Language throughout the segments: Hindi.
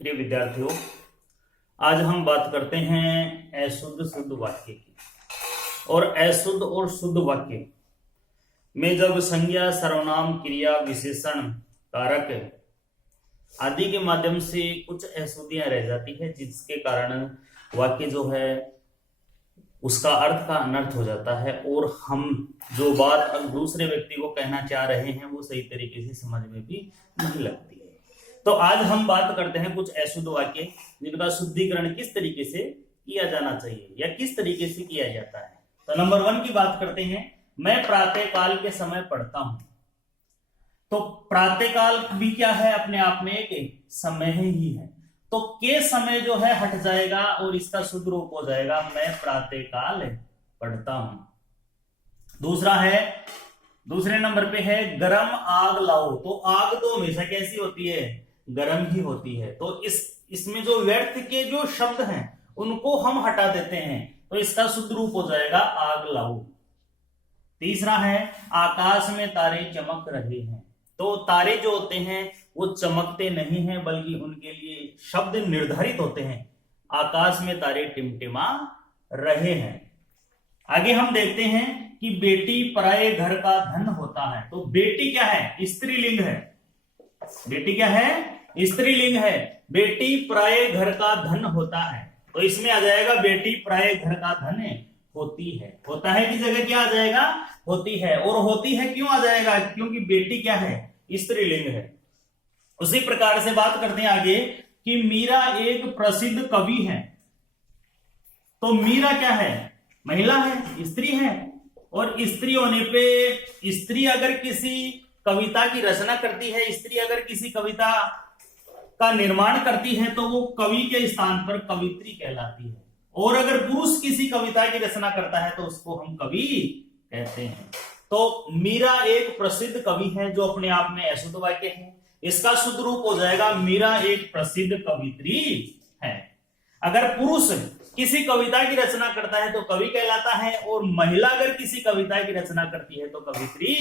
प्रिय विद्यार्थियों, आज हम बात करते हैं अशुद्ध शुद्ध वाक्य की। और अशुद्ध और शुद्ध वाक्य में जब संज्ञा, सर्वनाम, क्रिया, विशेषण, कारक आदि के माध्यम से कुछ अशुद्धियां रह जाती है, जिसके कारण वाक्य जो है उसका अर्थ का अनर्थ हो जाता है और हम जो बात दूसरे व्यक्ति को कहना चाह रहे हैं वो सही तरीके से समझ में भी नहीं लगती है। तो आज हम बात करते हैं कुछ अशुद्ध वाक्य जिनका शुद्धिकरण किस तरीके से किया जाना चाहिए या किस तरीके से किया जाता है। तो नंबर 1 की बात करते हैं। मैं प्रातः काल के समय पढ़ता हूं। तो प्रातः काल भी क्या है, अपने आप में एक समय ही है। तो के समय जो है हट जाएगा और इसका शुद्ध रूप हो जाएगा मैं प्रातः काल पढ़ता हूं। दूसरा है, दूसरे नंबर पे है गरम आग लाओ। तो आग तो हमेशा कैसी होती है, गरम ही होती है। तो इसमें जो व्यर्थ के जो शब्द हैं उनको हम हटा देते हैं, तो इसका शुद्ध रूप हो जाएगा आग लाओ। तीसरा है आकाश में तारे चमक रहे हैं। तो तारे जो होते हैं वो चमकते नहीं हैं, बल्कि उनके लिए शब्द निर्धारित होते हैं। आकाश में तारे टिमटिमा रहे हैं। आगे हम देखते हैं कि बेटी पराये घर का धन होता है। तो बेटी क्या है, स्त्रीलिंग है। बेटी क्या है, स्त्रीलिंग है। बेटी पराये घर का धन होता है, तो इसमें आ जाएगा बेटी पराये घर का धन होती है। होता है की जगह क्या आ जाएगा, होती है। और होती है क्यों आ जाएगा, क्योंकि बेटी क्या है, स्त्रीलिंग है। उसी प्रकार से बात करते हैं आगे कि मीरा एक प्रसिद्ध कवि है। तो मीरा क्या है, महिला है, स्त्री है। और स्त्री होने पे स्त्री अगर किसी कविता की रचना करती है, स्त्री अगर किसी कविता का निर्माण करती है, तो वो कवि के स्थान पर कवित्री कहलाती है। और अगर पुरुष किसी कविता की रचना करता है तो उसको हम कवि कहते हैं। तो मीरा एक प्रसिद्ध कवि है, जो अपने आप में अशुद्ध वाक्य है। इसका शुद्ध रूप हो जाएगा मीरा एक प्रसिद्ध कवित्री है। अगर पुरुष किसी कविता की रचना करता है तो कवि कहलाता है, और महिला अगर किसी कविता की रचना करती है तो कवित्री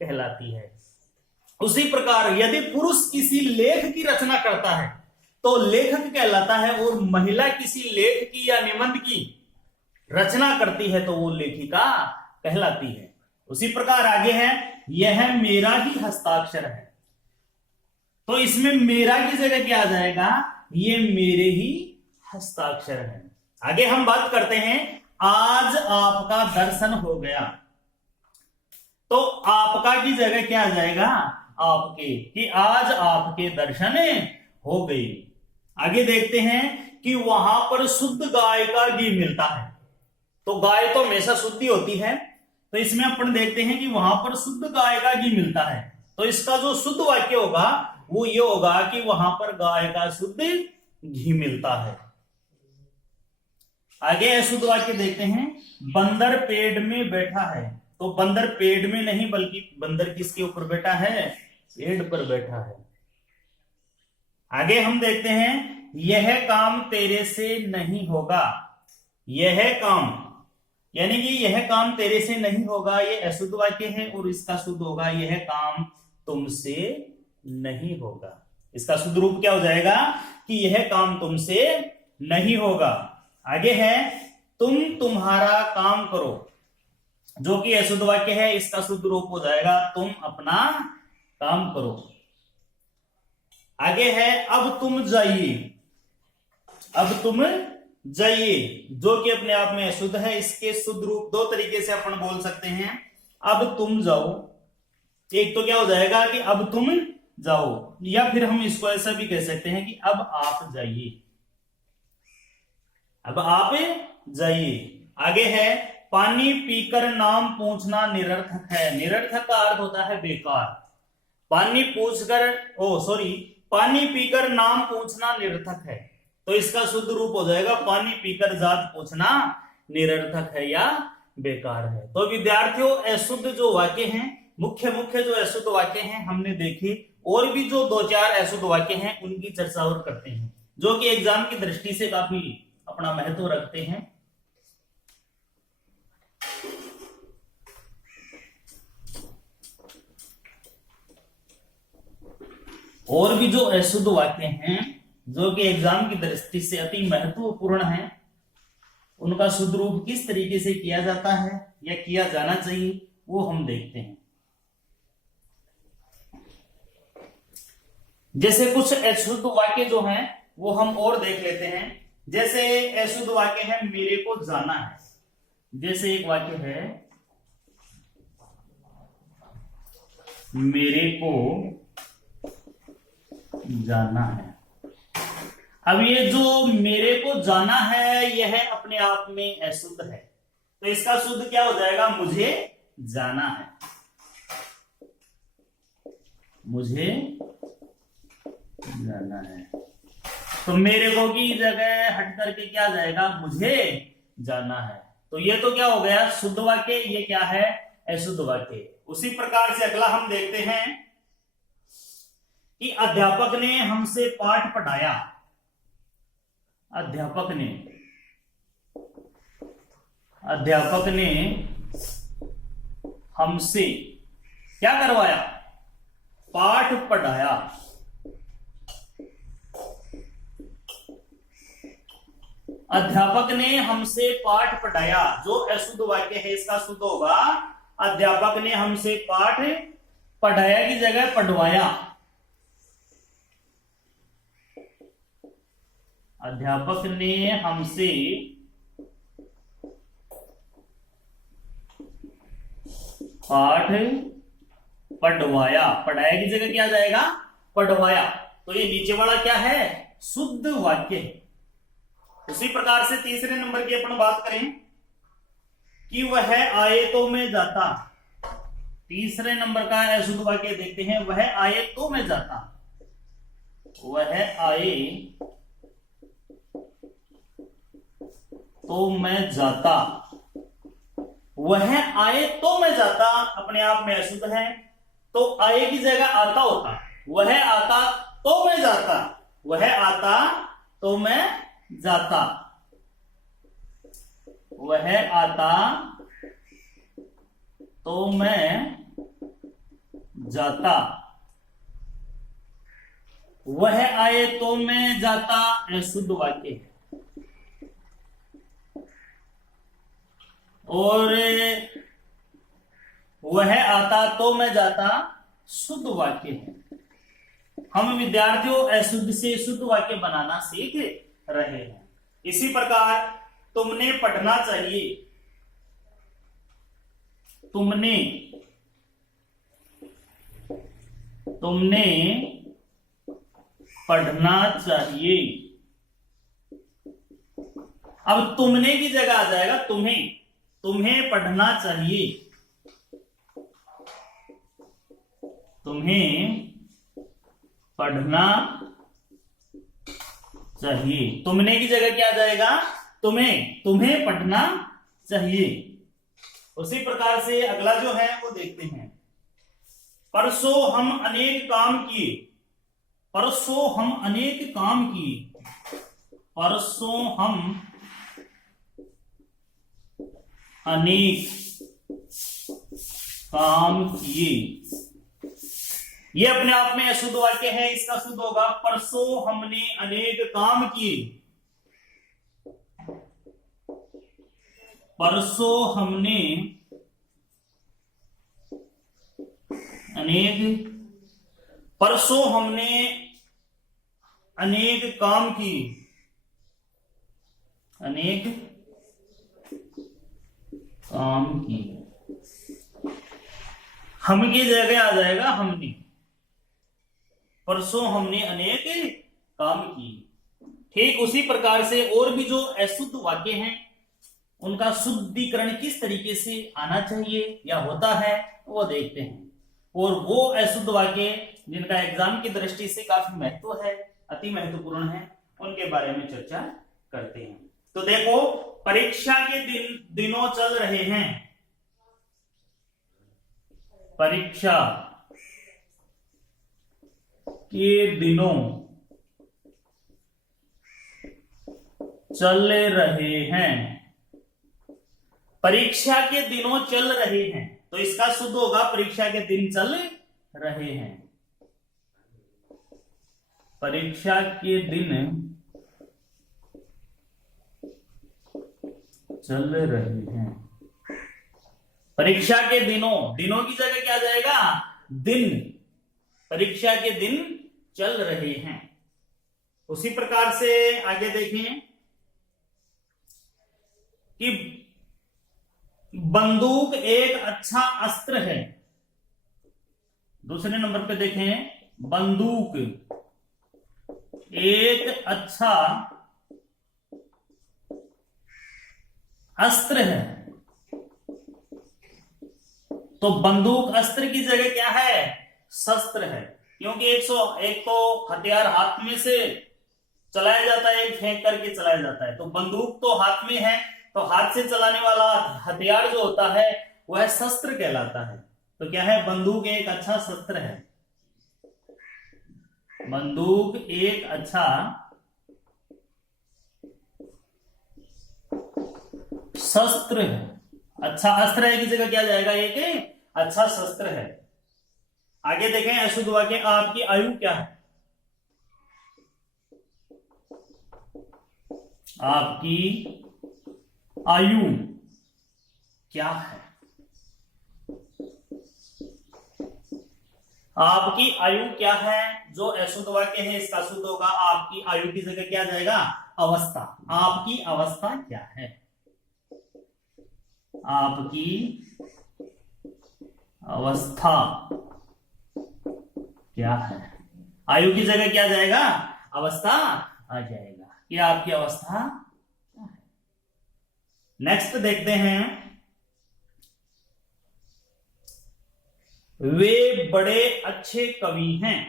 कहलाती है। उसी प्रकार यदि पुरुष किसी लेख की रचना करता है तो लेखक कहलाता है, और महिला किसी लेख की या निबंध की रचना करती है तो वो लेखिका कहलाती है। उसी प्रकार आगे है, यह मेरा ही हस्ताक्षर है। तो इसमें मेरा की जगह क्या आ जाएगा, ये मेरे ही हस्ताक्षर है। आगे हम बात करते हैं आज आपका दर्शन हो गया। तो आपका की जगह क्या आ जाएगा, आपके, कि आज आपके दर्शन हो गए। आगे देखते हैं कि वहां पर शुद्ध गाय का घी मिलता है। तो गाय तो हमेशा शुद्धि होती है, तो इसमें अपन देखते हैं कि वहां पर शुद्ध गाय का घी मिलता है। तो इसका जो शुद्ध वाक्य होगा वो ये होगा कि वहां पर गाय का शुद्ध घी मिलता है। आगे अशुद्ध वाक्य देखते हैं, बंदर पेड़ में बैठा है। तो बंदर पेड़ में नहीं, बल्कि बंदर किसके ऊपर बैठा है, पेड़ पर बैठा है। आगे हम देखते हैं, यह काम तेरे से नहीं होगा। यह काम यानी कि यह काम तेरे से नहीं होगा, ये अशुद्ध वाक्य है, और इसका शुद्ध होगा यह काम तुमसे नहीं होगा। इसका शुद्ध रूप क्या हो जाएगा कि यह काम तुमसे नहीं होगा। आगे है, तुम तुम्हारा काम करो, जो कि अशुद्ध वाक्य है। इसका शुद्ध रूप हो जाएगा तुम अपना काम करो। आगे है, अब तुम जाइए। अब तुम जाइए, जो कि अपने आप में अशुद्ध है। इसके शुद्ध रूप दो तरीके से अपन बोल सकते हैं, अब तुम जाओ। एक तो क्या हो जाएगा कि अब तुम जाओ, या फिर हम इसको ऐसा भी कह सकते हैं कि अब आप जाइए। अब आप जाइए। आगे है, पानी पीकर नाम पूछना निरर्थक है। निरर्थक का अर्थ होता है बेकार। पानी पीकर नाम पूछना निरर्थक है। तो इसका शुद्ध रूप हो जाएगा पानी पीकर जात पूछना निरर्थक है या बेकार है। तो विद्यार्थियों, अशुद्ध जो वाक्य हैं, मुख्य जो अशुद्ध वाक्य हैं हमने देखे, और भी जो 2-4 अशुद्ध वाक्य हैं उनकी चर्चा और करते हैं, जो कि एग्जाम की दृष्टि से काफी अपना महत्व रखते हैं। और भी जो अशुद्ध वाक्य हैं जो कि एग्जाम की दृष्टि से अति महत्वपूर्ण है, उनका शुद्ध रूप किस तरीके से किया जाता है या किया जाना चाहिए, वो हम देखते हैं। जैसे कुछ अशुद्ध वाक्य जो हैं वो हम और देख लेते हैं। जैसे अशुद्ध वाक्य है मेरे को जाना है। जैसे एक वाक्य है मेरे को जाना है। अब ये जो मेरे को जाना है यह अपने आप में अशुद्ध है, तो इसका शुद्ध क्या हो जाएगा? मुझे जाना है। मुझे जाना है, तो मेरे को की जगह हट करके क्या जाएगा? मुझे जाना है। तो ये तो क्या हो गया? शुद्ध वाक्य। ये क्या है? अशुद्ध वाक्य। उसी प्रकार से अगला हम देखते हैं कि अध्यापक ने हमसे पाठ पढ़ाया। अध्यापक ने हमसे क्या करवाया? पाठ पढ़ाया। अध्यापक ने हमसे पाठ पढ़ाया। जो अशुद्ध वाक्य है इसका शुद्ध होगा अध्यापक ने हमसे पाठ पढ़ाया की जगह पढ़वाया। अध्यापक ने हमसे पाठ पढ़वाया। पढ़ाया की जगह क्या जाएगा? पढ़वाया। तो ये नीचे वाला क्या है? शुद्ध वाक्य है। उसी प्रकार से तीसरे नंबर की अपन बात करें कि वह आए तो मैं जाता। तीसरे नंबर का अशुद्ध वाक्य देखते हैं। वह आए तो मैं जाता। वह आए तो मैं जाता। वह आए तो मैं जाता अपने आप में अशुद्ध है, तो आए की जगह आता होता। वह आता तो मैं जाता। वह आता तो मैं जाता। वह आता तो मैं जाता। वह आए तो मैं जाता अशुद्ध वाक्य है। और वह आता तो मैं जाता शुद्ध वाक्य है। हम विद्यार्थियों अशुद्ध से शुद्ध वाक्य बनाना सीख रहे हैं। इसी प्रकार तुमने पढ़ना चाहिए। तुमने पढ़ना चाहिए। अब तुमने की जगह आ जाएगा तुम्हें पढ़ना चाहिए। तुम्हें पढ़ना चाहिए। तुमने की जगह क्या आ जाएगा? तुम्हें पढ़ना चाहिए। उसी प्रकार से अगला जो है वो देखते हैं। परसों हम अनेक काम किए। परसों हम अनेक काम किए। परसों हम अनेक काम किए। ये अपने आप में अशुद्ध वाक्य है। इसका शुद्ध होगा परसों हमने अनेक काम किए। परसों हमने अनेक काम किए। अनेक काम किए। हम की जगह आ जाएगा हमने। परसों हमने अनेक काम किए। ठीक उसी प्रकार से और भी जो अशुद्ध वाक्य हैं उनका शुद्धिकरण किस तरीके से आना चाहिए या होता है वो देखते हैं। और वो अशुद्ध वाक्य जिनका एग्जाम की दृष्टि से काफी महत्व है, अति महत्वपूर्ण है, उनके बारे में चर्चा करते हैं। तो देखो, परीक्षा के दिनों चल रहे हैं। परीक्षा के दिनों चल रहे हैं। परीक्षा के दिनों चल रहे हैं, तो इसका शुद्ध होगा परीक्षा के दिन चल रहे हैं। परीक्षा के दिन चल रहे हैं। परीक्षा के दिनों, दिनों की जगह क्या जाएगा, दिन। परीक्षा के दिन चल रहे हैं। उसी प्रकार से आगे देखें कि बंदूक एक अच्छा अस्त्र है। दूसरे नंबर पे देखें, बंदूक एक अच्छा अस्त्र है। तो बंदूक अस्त्र की जगह क्या है, शस्त्र है। क्योंकि एक तो हथियार हाथ में से चलाया जाता है, एक फेंक करके चलाया जाता है। तो बंदूक तो हाथ में है, तो हाथ से चलाने वाला हथियार जो होता है वह शस्त्र कहलाता है। तो क्या है, बंदूक एक अच्छा शस्त्र है। बंदूक एक अच्छा शस्त्र है। अच्छा अस्त्र है की जगह क्या जाएगा, एक अच्छा शस्त्र है। आगे देखें, अशुद्ध वाक्य, आपकी आयु क्या है। आपकी आयु क्या है। आपकी आयु क्या है, जो अशुद्ध वाक्य है इसका शुद्ध होगा आपकी आयु की जगह क्या जाएगा, अवस्था। आपकी अवस्था क्या है, आपकी अवस्था क्या है। आयु की जगह क्या जाएगा, अवस्था आ जाएगा कि आपकी अवस्था क्या है। नेक्स्ट देखते हैं, वे बड़े अच्छे कवि हैं।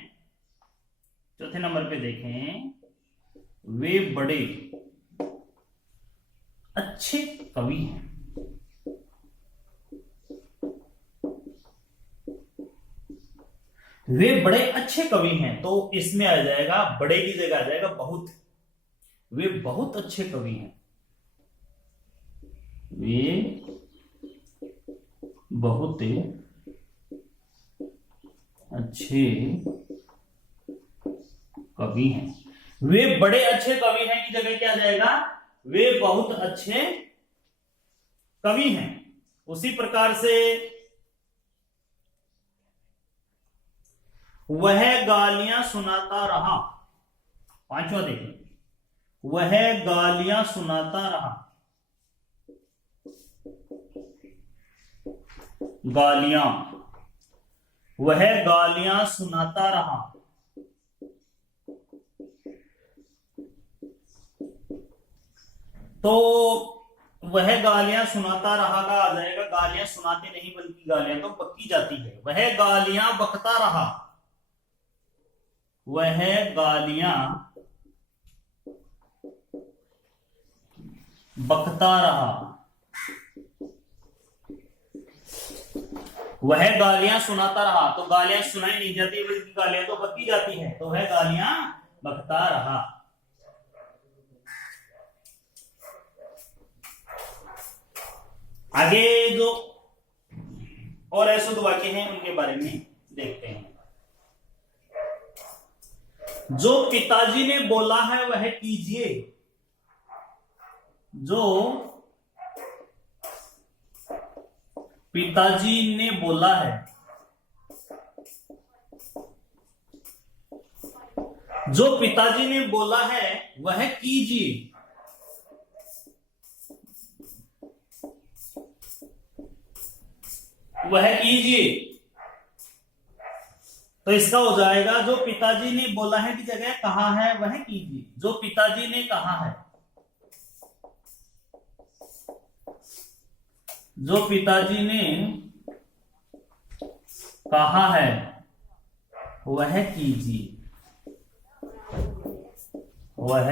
चौथे नंबर पे देखें, वे बड़े अच्छे कवि हैं। वे बड़े अच्छे कवि हैं, तो इसमें आ जाएगा, बड़े की जगह आ जाएगा बहुत। वे बहुत अच्छे कवि हैं। वे बहुत अच्छे कवि हैं। वे बड़े अच्छे कवि हैं की जगह क्या जाएगा, वे बहुत अच्छे कवि हैं। उसी प्रकार से वह गालियां सुनाता रहा। पांचवा देखें, वह गालियां सुनाता रहा। गालियां, वह गालियां सुनाता रहा। तो वह गालियां सुनाता रहा का आ जाएगा, गालियां सुनाते नहीं बल्कि गालियां तो बकी जाती है। वह गालियां बकता रहा। वह गालियां बकता रहा। वह गालियां सुनाता रहा, तो गालियां सुनाई नहीं जाती बल्कि गालियां तो बकी जाती है। तो वह गालियां बकता रहा। आगे जो और अशुद्ध वाक्य हैं उनके बारे में देखते हैं। जो पिताजी ने बोला है वह कीजिए। जो पिताजी ने बोला है, जो पिताजी ने बोला है वह कीजिए। वह कीजिए, तो इसका हो जाएगा, जो पिताजी ने बोला है की जगह कहा है वह कीजिए। जो पिताजी ने कहा है, जो पिताजी ने कहा है वह कीजिए। वह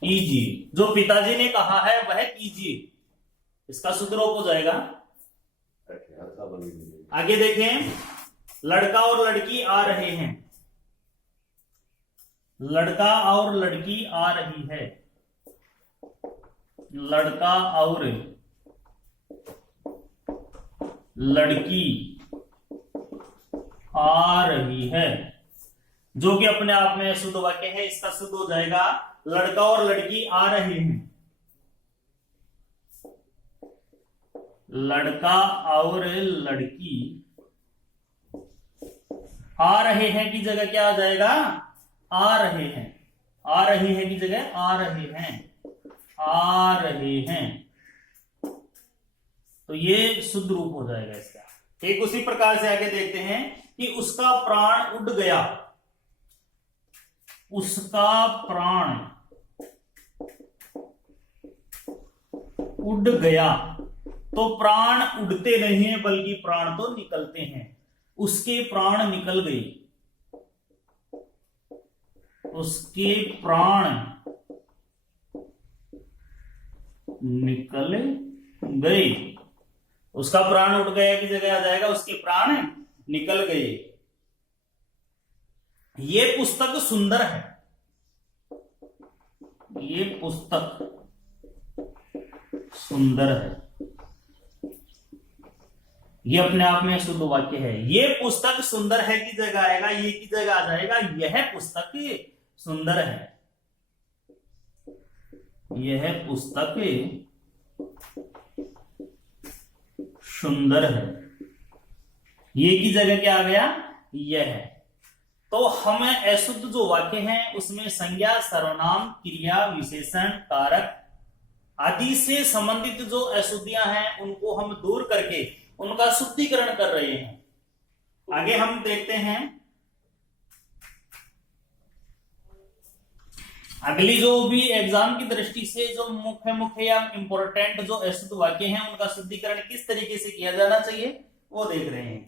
कीजिए, जो पिताजी ने कहा है वह कीजिए, इसका शुद्ध रूप हो जाएगा। आगे देखें, लड़का और लड़की आ रहे हैं। लड़का और लड़की आ रही है। लड़का और लड़की आ रही है। जो कि अपने आप में शुद्ध वाक्य है। इसका शुद्ध हो जाएगा लड़का और लड़की आ रहे हैं। लड़का और लड़की आ रहे हैं की जगह क्या आ जाएगा? आ रहे हैं। आ रहे हैं की जगह आ रहे हैं। आ रहे हैं, तो ये शुद्ध रूप हो जाएगा इसका। ठीक उसी प्रकार से आगे देखते हैं कि उसका प्राण उड़ गया। उसका प्राण उड़ गया, तो प्राण उड़ते नहीं है बल्कि प्राण तो निकलते हैं। उसके प्राण निकल गए। उसके प्राण निकल गए। उसका प्राण उड़ गया की जगह आ जाएगा उसके प्राण निकल गए। ये पुस्तक सुंदर है। ये पुस्तक सुंदर है, ये अपने आप में शुद्ध वाक्य है। ये पुस्तक सुंदर है की जगह आएगा, ये की जगह आ जाएगा यह पुस्तक सुंदर है। यह पुस्तक सुंदर है, ये की जगह क्या आ गया? यह है। तो हमें अशुद्ध जो वाक्य हैं उसमें संज्ञा, सर्वनाम, क्रिया, विशेषण, कारक आदि से संबंधित जो अशुद्धियां हैं उनको हम दूर करके उनका शुद्धिकरण कर रहे हैं। आगे हम देखते हैं अगली जो भी एग्जाम की दृष्टि से जो मुख्य या इंपॉर्टेंट जो अशुद्ध वाक्य हैं उनका शुद्धिकरण किस तरीके से किया जाना चाहिए वो देख रहे हैं।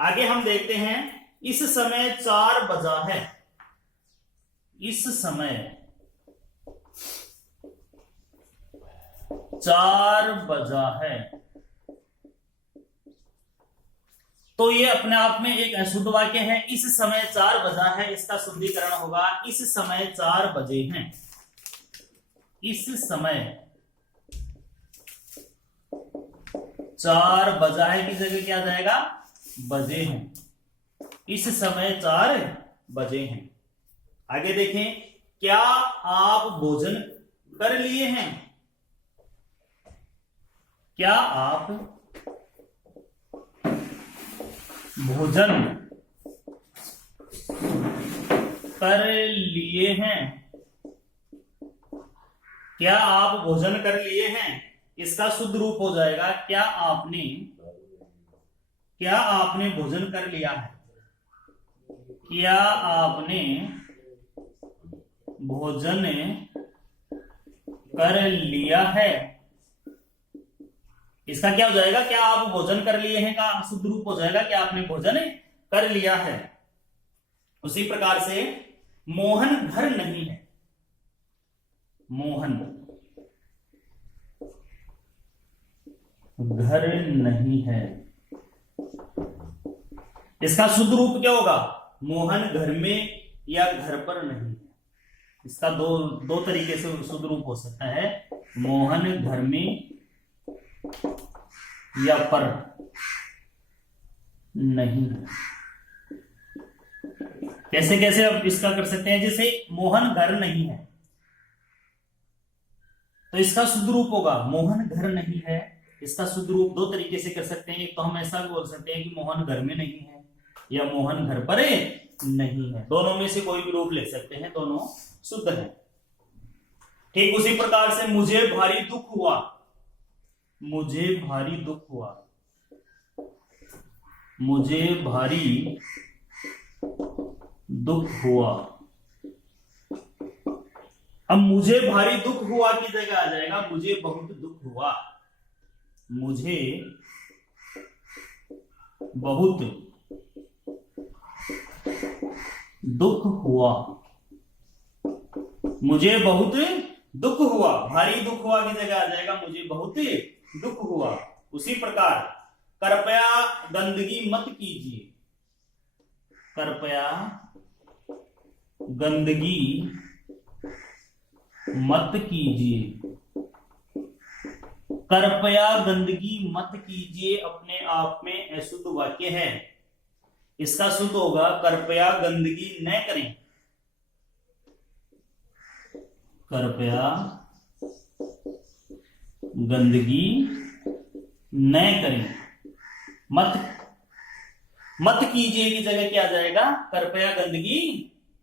आगे हम देखते हैं इस समय 4 बजा है। इस समय 4 बजा है, तो ये अपने आप में एक अशुद्ध वाक्य है। इस समय 4 बजा है, इसका शुद्धिकरण होगा इस समय 4 बजे हैं। इस समय 4 बजा है की जगह क्या जाएगा? बजे हैं। इस समय 4 बजे हैं। आगे देखें, क्या आप भोजन कर लिए हैं? क्या आप भोजन कर लिए हैं? क्या आप भोजन कर लिए हैं, इसका शुद्ध रूप हो जाएगा क्या आपने भोजन कर लिया है। क्या आपने भोजन कर लिया है, इसका क्या हो जाएगा? क्या आप भोजन कर लिए हैं का शुद्ध रूप हो जाएगा क्या आपने भोजन कर लिया है। उसी प्रकार से मोहन घर नहीं है। मोहन घर नहीं है, इसका शुद्ध रूप क्या होगा? मोहन घर में या घर पर नहीं है। इसका दो तरीके से शुद्ध रूप हो सकता है, मोहन घर में या पर नहीं है। कैसे कैसे आप इसका कर सकते हैं? जैसे मोहन घर नहीं है तो इसका शुद्ध रूप होगा मोहन घर नहीं है। इसका शुद्ध रूप 2 तरीके से कर सकते हैं। एक तो हम ऐसा भी बोल सकते हैं कि मोहन घर में नहीं है या मोहन घर पर नहीं है। दोनों में से कोई भी रूप ले सकते हैं, दोनों शुद्ध है। ठीक उसी प्रकार से मुझे भारी दुख हुआ। मुझे भारी दुख हुआ। मुझे भारी दुख हुआ। अब मुझे भारी दुख हुआ की जगह आ जाएगा मुझे बहुत दुख हुआ। मुझे बहुत दुख हुआ। मुझे बहुत दुख हुआ, भारी दुख हुआ की जगह आ जाएगा मुझे बहुत दुख हुआ। उसी प्रकार कृपया गंदगी मत कीजिए। कृपया गंदगी मत कीजिए। कृपया गंदगी मत कीजिए अपने आप में अशुद्ध वाक्य है। इसका शुद्ध होगा कृपया गंदगी न करें, कृपया गंदगी न करें, मत कीजिए की जगह क्या आ जाएगा, कृपया गंदगी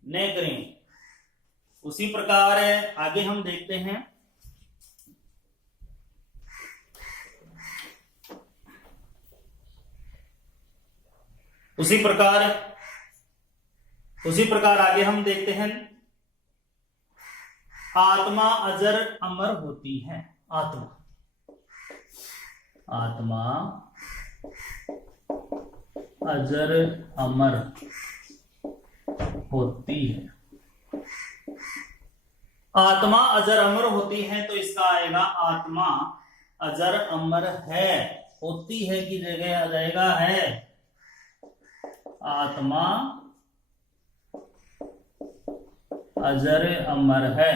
न करें। उसी प्रकार आगे हम देखते हैं, उसी प्रकार आगे हम देखते हैं, आत्मा अजर अमर होती है, आत्मा अजर अमर होती है, आत्मा अजर अमर होती है, तो इसका आएगा आत्मा अजर अमर है, होती है की जगह आ जाएगा है, आत्मा अजर अमर है,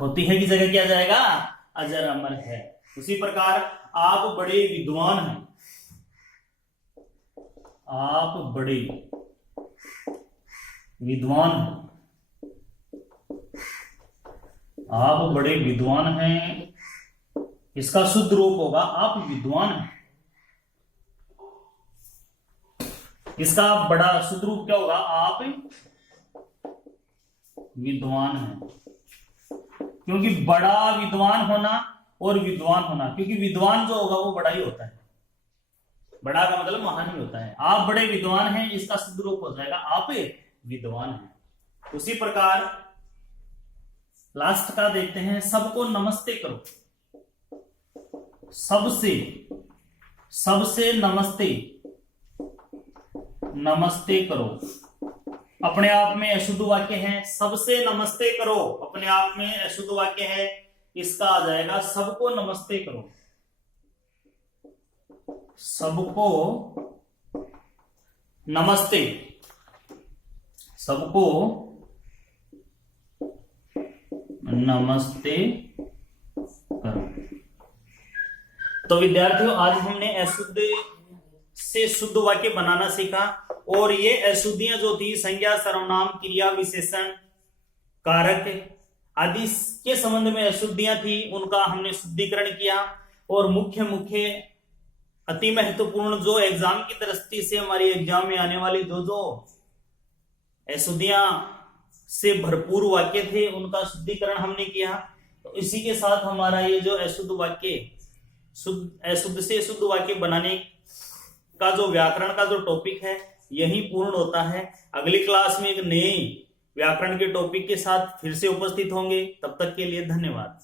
होती है की जगह क्या जाएगा, अजर अमर है। उसी प्रकार आप बड़े विद्वान हैं, आप बड़े विद्वान हैं, आप बड़े विद्वान हैं, इसका शुद्ध रूप होगा आप विद्वान हैं। इसका बड़ा शुद्ध रूप क्या होगा, आप विद्वान हैं, क्योंकि बड़ा विद्वान होना और विद्वान होना, क्योंकि विद्वान जो होगा वो बड़ा ही होता है, बड़ा का मतलब महान ही होता है। आप बड़े विद्वान हैं, इसका शुद्ध रूप हो जाएगा आप विद्वान हैं। उसी प्रकार लास्ट का देखते हैं, सबको नमस्ते करो, सबसे नमस्ते करो, अपने आप में अशुद्ध वाक्य है, सबसे नमस्ते करो अपने आप में अशुद्ध वाक्य है, इसका आ जाएगा सबको नमस्ते करो, सबको नमस्ते, सबको नमस्ते करो। तो विद्यार्थियों, आज हमने अशुद्ध से शुद्ध वाक्य बनाना सीखा, और ये अशुद्धियां जो थी संज्ञा, सर्वनाम, क्रिया, विशेषण, कारक आदि के संबंध में अशुद्धियां थी, उनका हमने शुद्धिकरण किया। और मुख्य अति महत्वपूर्ण जो एग्जाम की दृष्टि से हमारी एग्जाम में आने वाली जो अशुद्धियां से भरपूर वाक्य थे, उनका शुद्धिकरण हमने किया। तो इसी के साथ हमारा ये जो अशुद्ध वाक्य, अशुद्ध से शुद्ध वाक्य बनाने का जो व्याकरण का जो टॉपिक है, यही पूर्ण होता है। अगली क्लास में एक नए व्याकरण के टॉपिक के साथ फिर से उपस्थित होंगे। तब तक के लिए धन्यवाद।